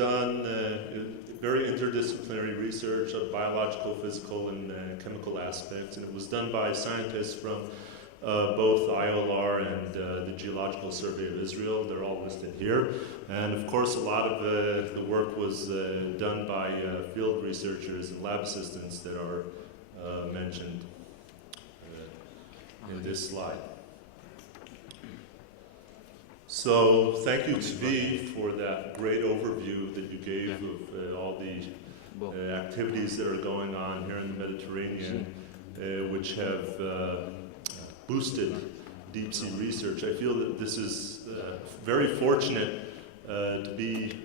done very interdisciplinary research of biological, physical, and chemical aspects, and it was done by scientists from both IOLR and the Geological Survey of Israel. They're all listed here. And of course, a lot of the work was done by field researchers and lab assistants that are mentioned in this slide. So thank you, Tzvi, for that great overview that you gave of all the activities that are going on here in the Mediterranean, which have boosted deep sea research. I feel that this is very fortunate to be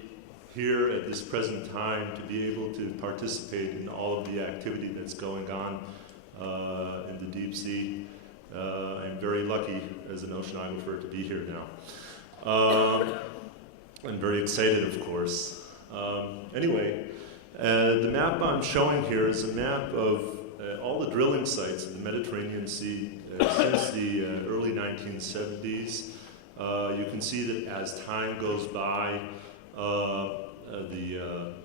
here at this present time, to be able to participate in all of the activity that's going on in the deep sea. I'm very lucky as an oceanographer to be here now. I'm very excited, of course. Anyway, the map I'm showing here is a map of all the drilling sites in the Mediterranean Sea since the early 1970s. You can see that as time goes by, the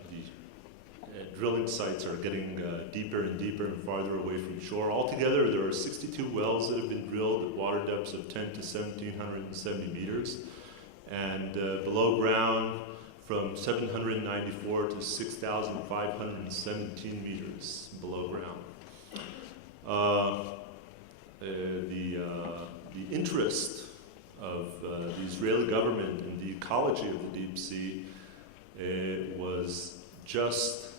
drilling sites are getting deeper and deeper and farther away from shore. Altogether, there are 62 wells that have been drilled at water depths of 10 to 1,770 meters. And below ground, from 794 to 6,517 meters below ground. The interest of the Israeli government in the ecology of the deep sea was just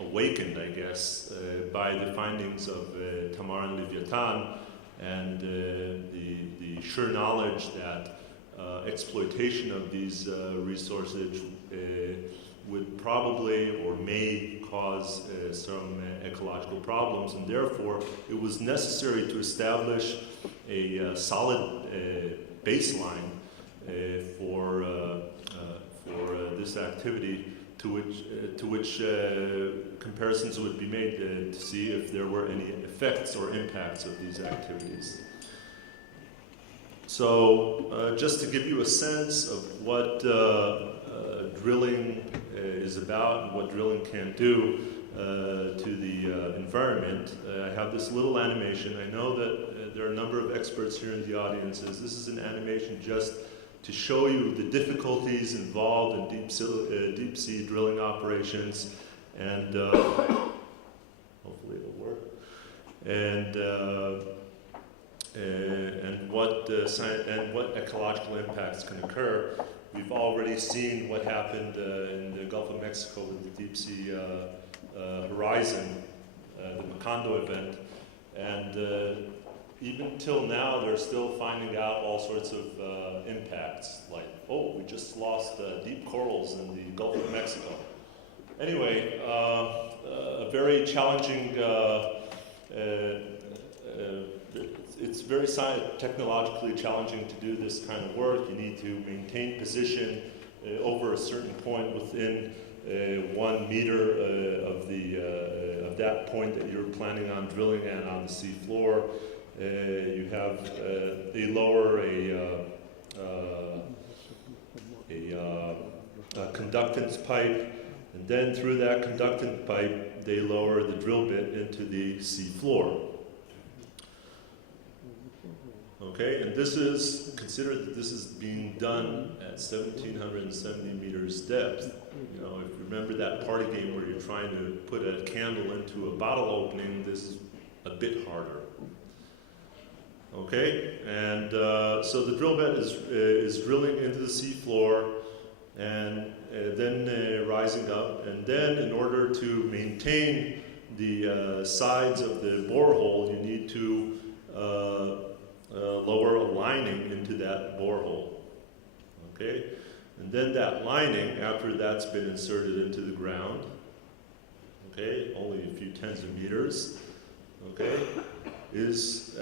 awakened, I guess, by the findings of Tamar and Levantine, and the sure knowledge that exploitation of these resources would probably or may cause some ecological problems, and therefore it was necessary to establish a solid baseline for this activity, to which comparisons would be made to see if there were any effects or impacts of these activities. So just to give you a sense of what drilling is about and what drilling can do to the environment, I have this little animation. I know that there are a number of experts here in the audiences. This is an animation just to show you the difficulties involved in deep sea drilling operations, and hopefully it'll work. And what ecological impacts can occur. We've already seen what happened in the Gulf of Mexico with the deep sea horizon, the Macondo event, and even till now, they're still finding out all sorts of impacts, like, oh, we just lost deep corals in the Gulf of Mexico. Anyway, a very challenging, it's very technologically challenging to do this kind of work. You need to maintain position over a certain point within 1 meter of that point that you're planning on drilling and on the sea floor. You have they lower a conductance pipe, and then through that conductance pipe they lower the drill bit into the sea floor. Okay, and this is, consider that this is being done at 1,770 meters depth. You know, if you remember that party game where you're trying to put a candle into a bottle opening, this is a bit harder. Okay, and so the drill bit is drilling into the sea floor, and then rising up, and then in order to maintain the sides of the borehole, you need to lower a lining into that borehole. Okay, and then that lining, after that's been inserted into the ground, okay, only a few tens of meters, okay, is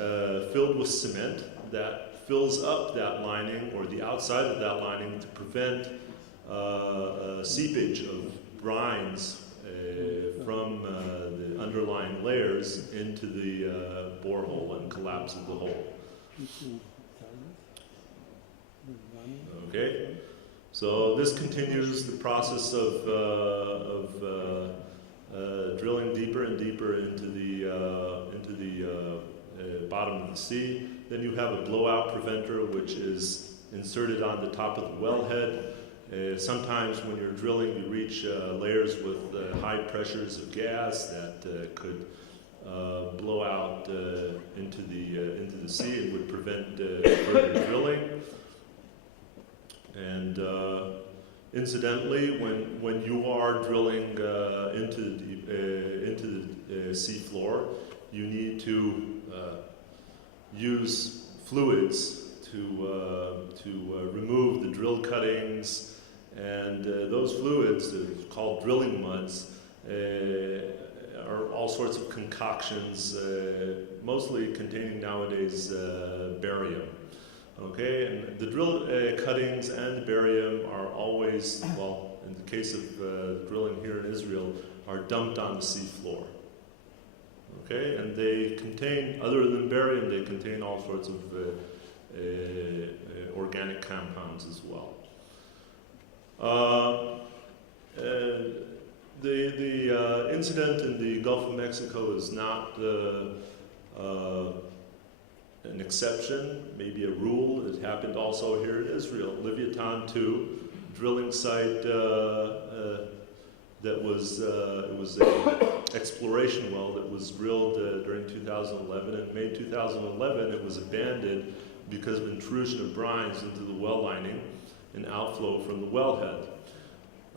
filled with cement that fills up that lining or the outside of that lining to prevent seepage of brines from the underlying layers into the borehole and collapse of the hole. Okay, So this continues the process of drilling deeper and deeper into the bottom of the sea. Then you have a blowout preventer, which is inserted on the top of the wellhead. Sometimes when you're drilling, you reach layers with high pressures of gas that could blow out into the sea and would prevent further drilling. And incidentally, when you are drilling into the sea floor, you need to use fluids to remove the drill cuttings, and those fluids, called drilling muds, are all sorts of concoctions, mostly containing nowadays barium. Okay, and the drill cuttings and the barium are always, well, in the case of drilling here in Israel, are dumped on the sea floor. Okay, and they contain, other than barium, they contain all sorts of organic compounds as well. The incident in the Gulf of Mexico is not an exception, maybe a rule. It happened also here in Israel. Levantine 2, drilling site that was it was an exploration well that was drilled during 2011. In May 2011, it was abandoned because of intrusion of brines into the well lining and outflow from the wellhead.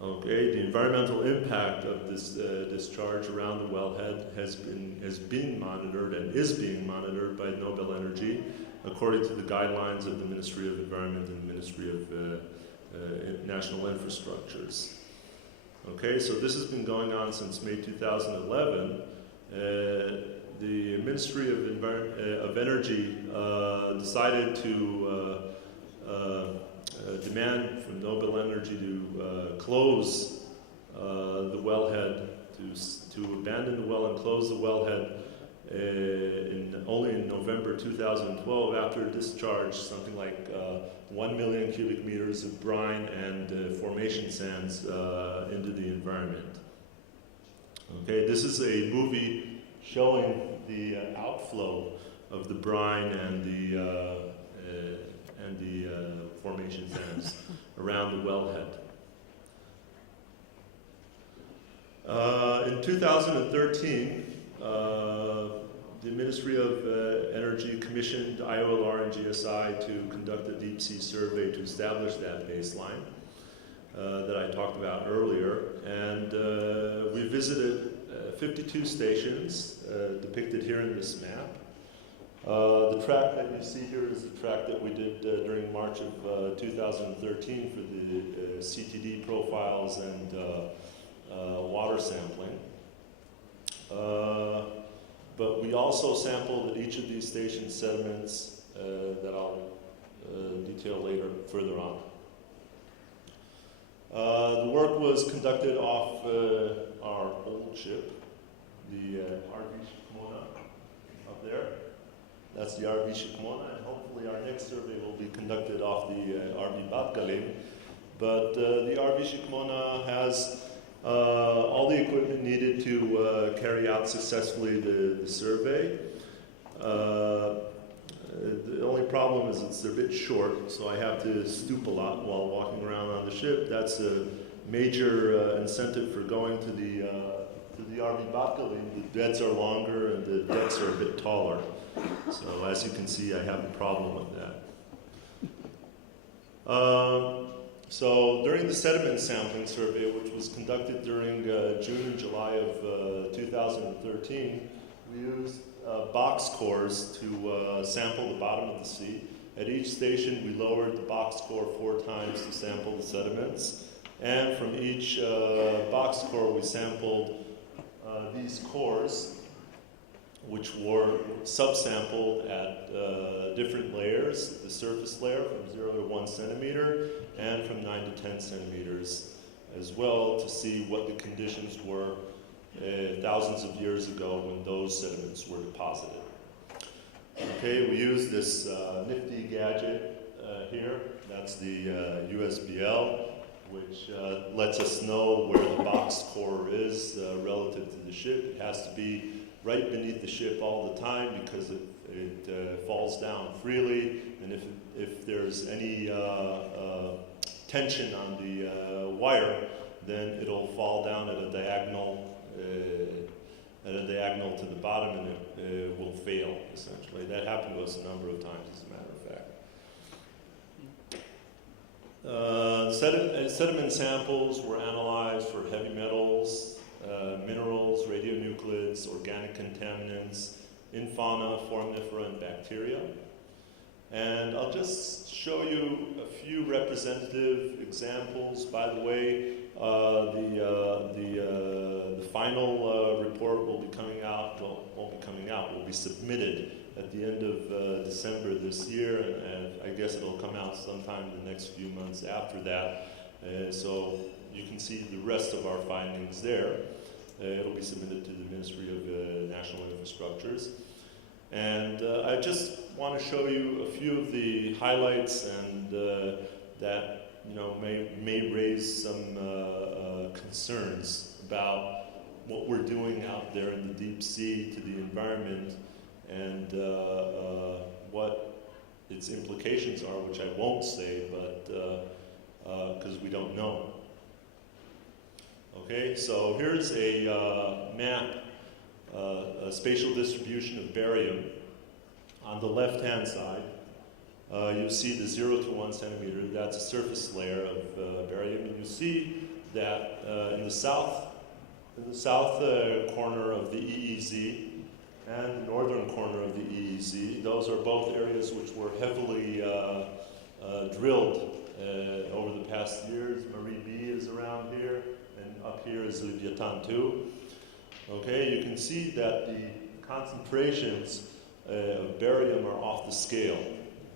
Okay, the environmental impact of this discharge around the wellhead has been monitored and is being monitored by Nobel Energy, according to the guidelines of the Ministry of Environment and the Ministry of National Infrastructures. Okay, so this has been going on since May 2011. The Ministry of Energy decided to demand from Nobel Energy to close the wellhead, to abandon the well and close the wellhead only in November 2012 after a discharge something like 1 million cubic meters of brine and formation sands into the environment. Okay, this is a movie showing the outflow of the brine and the formation sands around the wellhead. In 2013, the Ministry of Energy commissioned IOLR and GSI to conduct a deep sea survey to establish that baseline that I talked about earlier. And we visited 52 stations depicted here in this map. The track that you see here is the track that we did during March of 2013 for the CTD profiles and water sampling. But we also sampled at each of these stations sediments that I'll detail later, further on. The work was conducted off our old ship, the RV Shikmona up there. That's the RV Shikmona, and hopefully our next survey will be conducted off the RV Bat Galim. But the RV Shikmona has all the equipment needed to carry out successfully the survey. The only problem is it's a bit short, so I have to stoop a lot while walking around on the ship. That's a major incentive for going to the RV Bat Galim. The beds are longer and the decks are a bit taller. So as you can see, I have a problem with that. So during the sediment sampling survey, which was conducted during June and July of 2013, we used box cores to sample the bottom of the sea. At each station, we lowered the box core 4 times to sample the sediments. And from each box core, we sampled these cores, which were subsampled at different layers, the surface layer from 0 to 1 centimeter and from 9 to 10 centimeters as well, to see what the conditions were thousands of years ago when those sediments were deposited. Okay, we use this nifty gadget here. That's the USBL. which lets us know where the box core is relative to the ship. It has to be right beneath the ship all the time because it falls down freely, and if there's any tension on the wire, then it'll fall down at a diagonal to the bottom, and it will fail, essentially. That happened to us a number of times, as a matter of fact. Sediment samples were analyzed for heavy metals, minerals, radionuclides, organic contaminants, in fauna, foraminifera, and bacteria. And I'll just show you a few representative examples. By the way, the final report will be coming out, will be submitted at the end of December this year, and I guess it'll come out sometime in the next few months after that. So you can see the rest of our findings there. It'll be submitted to the Ministry of National Infrastructures. And I just want to show you a few of the highlights and that may raise some concerns about what we're doing out there in the deep sea to the environment and what its implications are, which I won't say, but because we don't know. Okay, so here's a map, a spatial distribution of barium. On the left-hand side, you see the 0 to 1 centimeter. That's a surface layer of barium, and you see that in the south corner of the EEZ and the northern corner of the EEZ, those are both areas which were heavily drilled over the past years. Marie B is around here, and up here is Leviathan 2. Okay, you can see that the concentrations of barium are off the scale.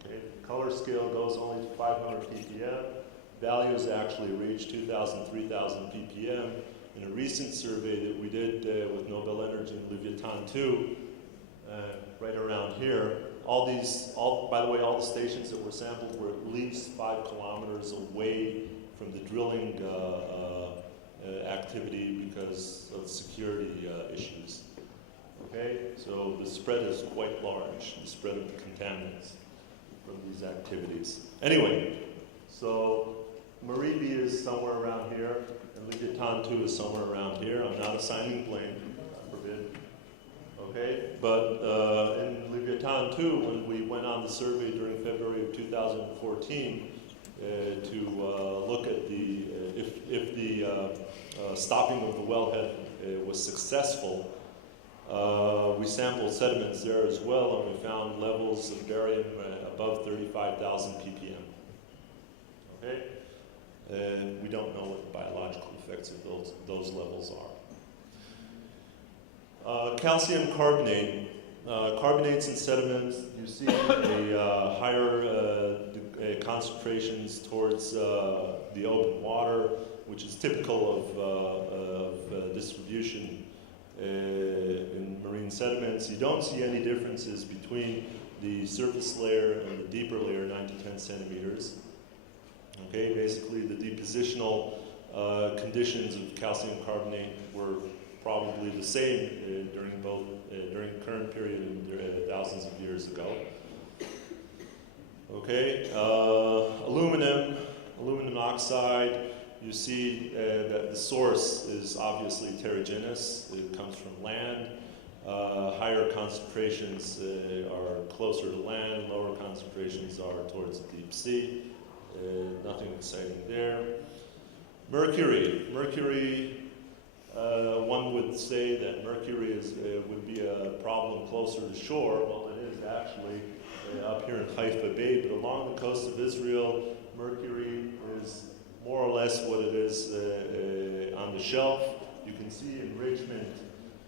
Okay, the color scale goes only to 500 ppm. Values actually reach 2,000, 3,000 ppm. In a recent survey that we did with Nobel Energy and Leviathan 2, right around here, by the way, all the stations that were sampled were at least 5 kilometers away from the drilling activity because of security issues. Okay, so the spread is quite large, the spread of the contaminants from these activities. Anyway, so Marie B is somewhere around here, and Leviathan 2 is somewhere around here. I'm not assigning blame, forbid. Okay, but in Leviathan 2, when we went on the survey during February of 2014 to look at if the stopping of the wellhead was successful, we sampled sediments there as well, and we found levels of barium above 35,000 ppm. Okay, and we don't know what the biological effects of those levels are. Calcium carbonate. Carbonates in sediments, you see higher concentrations towards the open water, which is typical of distribution in marine sediments. You don't see any differences between the surface layer and the deeper layer, 9 to 10 centimeters. Okay, basically the depositional conditions of calcium carbonate were probably the same during the current period and thousands of years ago. Okay, aluminum oxide. You see that the source is obviously terrigenous. It comes from land. Higher concentrations are closer to land. Lower concentrations are towards the deep sea. Nothing exciting there. Mercury. One would say that mercury would be a problem closer to shore. Well, it is actually up here in Haifa Bay, but along the coast of Israel, mercury is more or less what it is on the shelf. You can see enrichment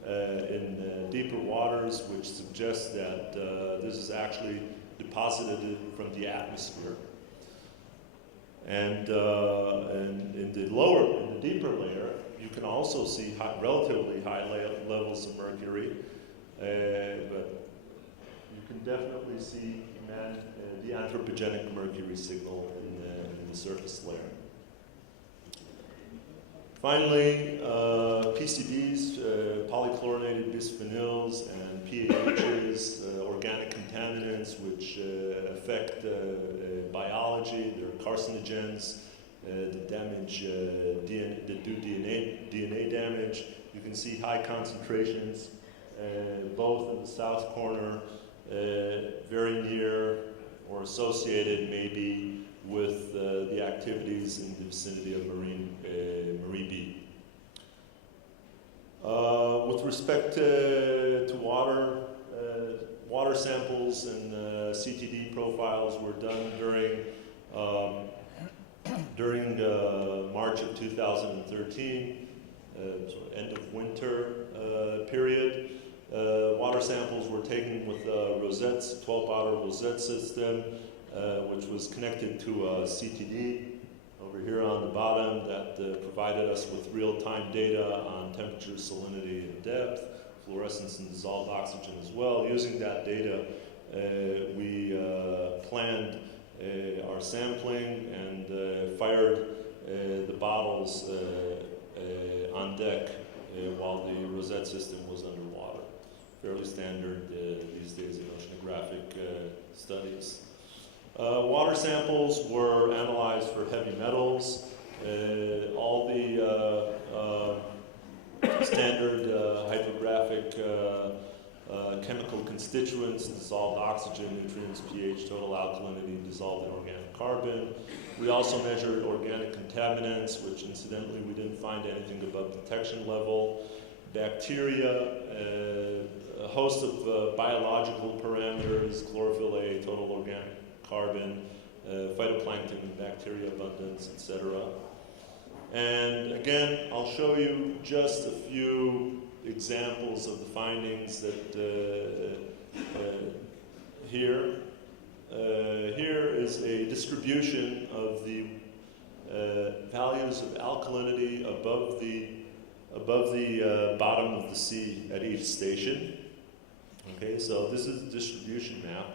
in deeper waters, which suggests that this is actually deposited from the atmosphere. And in the deeper layer, you can also see relatively high levels of mercury, but you can definitely see the anthropogenic mercury signal in the surface layer. Finally, PCBs, polychlorinated bisphenols, and PAHs, organic contaminants which affect biology. They're carcinogens that damage DNA, that do DNA damage. You can see high concentrations, both in the south corner, very near or associated maybe with the activities in the vicinity of Marie B. With respect to water, water samples and CTD profiles were done during March of 2013, so end of winter period. Water samples were taken with rosettes, 12-bottle rosette system, which was connected to a CTD over here on the bottom that provided us with real-time data on temperature, salinity, and depth, fluorescence and dissolved oxygen as well. Using that data, we planned our sampling and fired the bottles on deck while the rosette system was underwater. Fairly standard these days in oceanographic studies. Water samples were analyzed for heavy metals. All the standard hydrographic chemical constituents, dissolved oxygen, nutrients, pH, total alkalinity, dissolved inorganic carbon. We also measured organic contaminants, which incidentally we didn't find anything above detection level. Bacteria, a host of biological parameters, chlorophyll A, total organic carbon, phytoplankton and bacteria abundance, etc. And again, I'll show you just a few examples of the findings that here. Here is a distribution of the values of alkalinity above the bottom of the sea at each station. Okay, so this is the distribution map,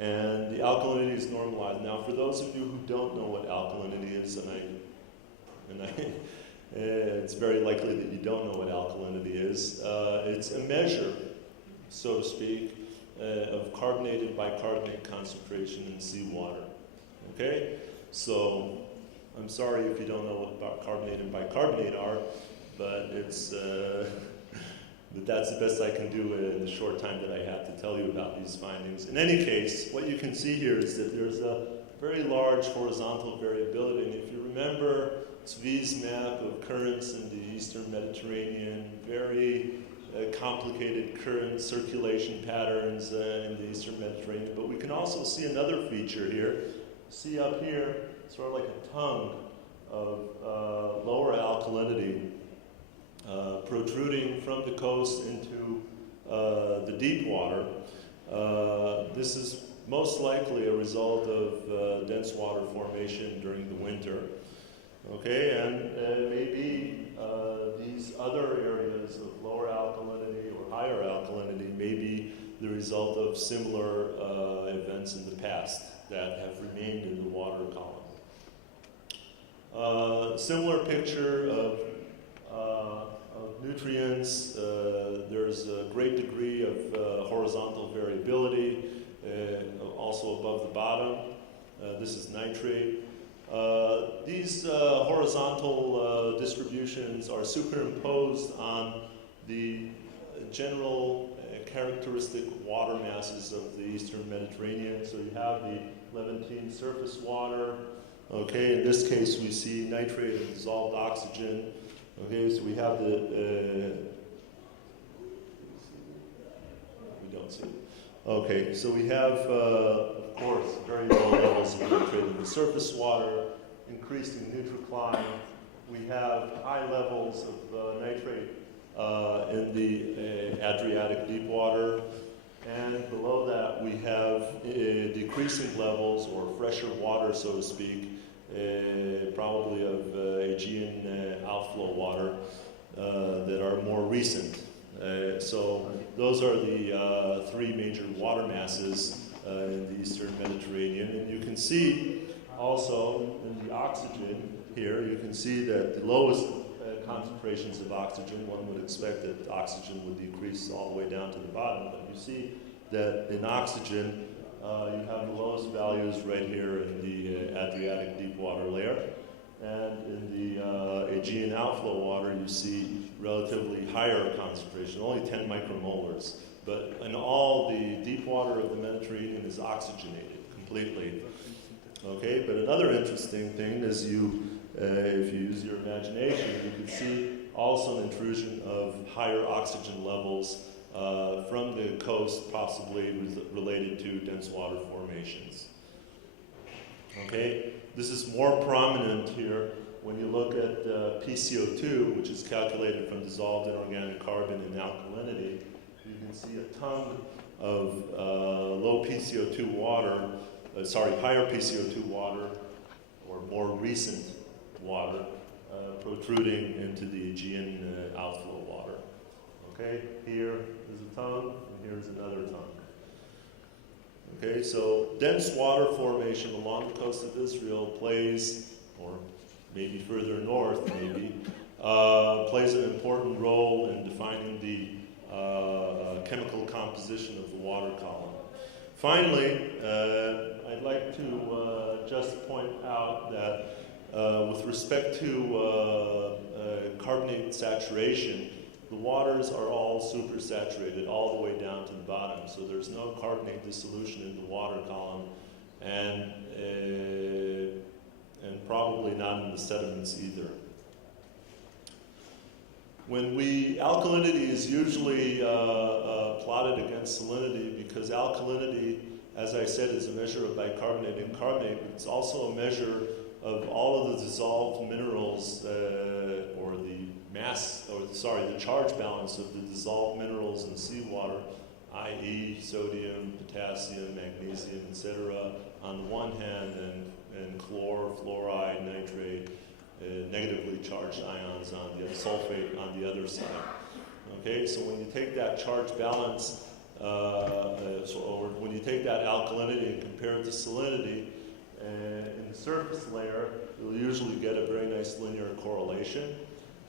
and the alkalinity is normalized. Now, for those of you who don't know what alkalinity is, it's very likely that you don't know what alkalinity is. It's a measure, so to speak, of carbonated bicarbonate concentration in seawater. Okay, so I'm sorry if you don't know what carbonate and bicarbonate are, but it's but that's the best I can do in the short time that I have to tell you about these findings. In any case, what you can see here is that there's a very large horizontal variability, and if you remember Zvi's map of currents in the Eastern Mediterranean, very complicated current circulation patterns in the Eastern Mediterranean, but we can also see another feature here. See up here, sort of like a tongue of lower alkalinity protruding from the coast into the deep water. This is most likely a result of dense water formation during the winter. Okay, and maybe these other areas of lower alkalinity or higher alkalinity may be the result of similar events in the past that have remained in the water column. Similar picture of nutrients. There's a great degree of horizontal variability, also above the bottom. This is nitrate. These horizontal distributions are superimposed on the general characteristic water masses of the Eastern Mediterranean. So you have the Levantine surface water. Okay, in this case we see nitrate and dissolved oxygen. Okay, so we have the, we don't see it. Okay, so we have, of course, very low levels of nitrate in the surface water, increasing nutricline. We have high levels of nitrate in the Adriatic deep water. And below that, we have decreasing levels, or fresher water, so to speak, probably of Aegean outflow water that are more recent. So those are the three major water masses in the Eastern Mediterranean. And you can see also in the oxygen here, you can see that the lowest concentrations of oxygen. One would expect that oxygen would decrease all the way down to the bottom, but you see that in oxygen, you have the lowest values right here in the Adriatic deep water layer. And in the Aegean outflow water, you see relatively higher concentration, only 10 micromolars. But in all, the deep water of the Mediterranean is oxygenated completely. Okay, but another interesting thing is if you use your imagination, you can see also an intrusion of higher oxygen levels from the coast, possibly related to dense water formations. Okay, this is more prominent here when you look at PCO2, which is calculated from dissolved inorganic carbon and alkalinity. You can see a ton of low PCO2 water, higher PCO2 water, or more recent water, protruding into the Aegean outflow water. Okay, here is a tongue, and here's another tongue. Okay, so dense water formation along the coast of Israel plays, or maybe further north maybe, plays an important role in defining the chemical composition of the water column. Finally, I'd like to just point out that with respect to carbonate saturation, the waters are all supersaturated all the way down to the bottom, so there's no carbonate dissolution in the water column, and probably not in the sediments either. Alkalinity is usually plotted against salinity because alkalinity, as I said, is a measure of bicarbonate and carbonate, but it's also a measure of all of the dissolved minerals, the charge balance of the dissolved minerals in seawater, i.e. sodium, potassium, magnesium, etc. on the one hand, and chlor, fluoride, nitrate, negatively charged ions on the sulfate on the other side. Okay, so when you take that charge balance, or when you take that alkalinity and compare it to salinity, in the surface layer, you'll usually get a very nice linear correlation.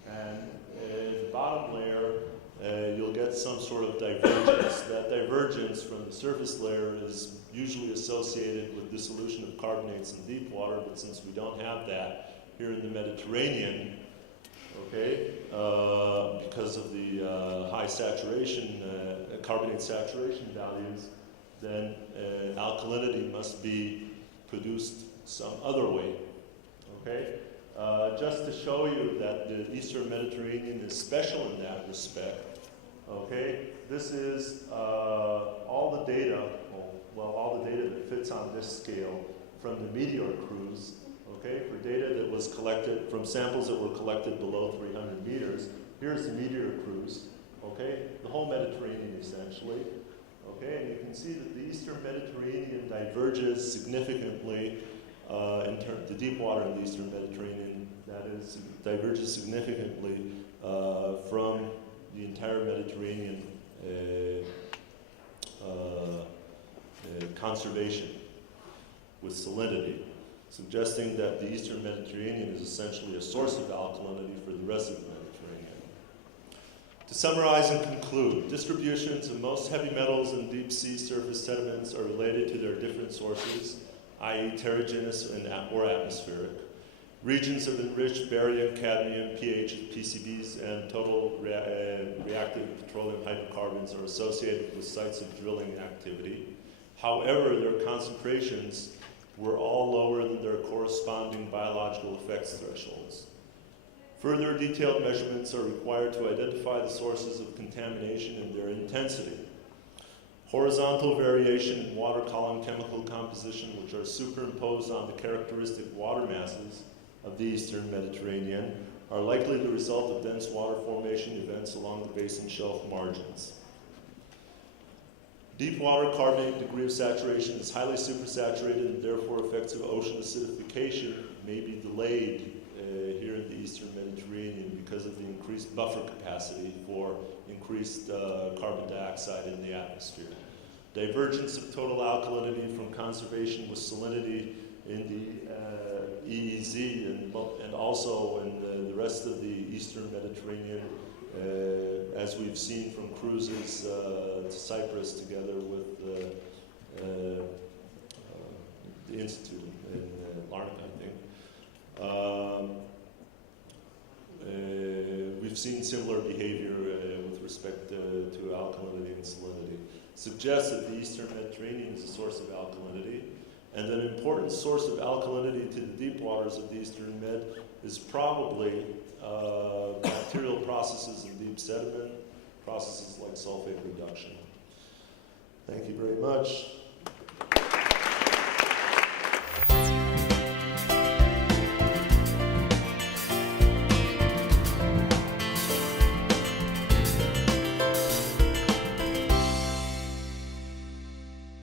And in the bottom layer, you'll get some sort of divergence. That divergence from the surface layer is usually associated with dissolution of carbonates in deep water, but since we don't have that here in the Mediterranean, okay, because of the high saturation, carbonate saturation values, then alkalinity must be produced some other way, okay? Just to show you that the Eastern Mediterranean is special in that respect, okay? This is all the data, all the data that fits on this scale from the Meteor cruise, okay? For data that was collected from samples that were collected below 300 meters. Here's the Meteor cruise, okay? The whole Mediterranean essentially, okay? And you can see that the Eastern Mediterranean diverges significantly the deep water in the Eastern Mediterranean, that is, diverges significantly from the entire Mediterranean conservation with salinity, suggesting that the Eastern Mediterranean is essentially a source of alkalinity for the rest of the Mediterranean. To summarize and conclude, distributions of most heavy metals in deep sea surface sediments are related to their different sources, i.e. terrigenous or atmospheric. Regions of enriched barium, cadmium, pH, PCBs, and total reactive petroleum hydrocarbons are associated with sites of drilling activity. However, their concentrations were all lower than their corresponding biological effects thresholds. Further detailed measurements are required to identify the sources of contamination and their intensity. Horizontal variation in water column chemical composition, which are superimposed on the characteristic water masses of the Eastern Mediterranean, are likely the result of dense water formation events along the basin shelf margins. Deep water carbonate degree of saturation is highly supersaturated, and therefore effects of ocean acidification may be delayed here in the Eastern Mediterranean because of the increased buffer capacity for increased carbon dioxide in the atmosphere. Divergence of total alkalinity from conservation with salinity in the EEZ and also in the rest of the Eastern Mediterranean, as we've seen from cruises to Cyprus together with the Institute in Larnaca, I think. We've seen similar behavior with respect to alkalinity and salinity. Suggests that the Eastern Mediterranean is a source of alkalinity, and that an important source of alkalinity to the deep waters of the Eastern Med is probably bacterial processes in deep sediment, processes like sulfate reduction. Thank you very much.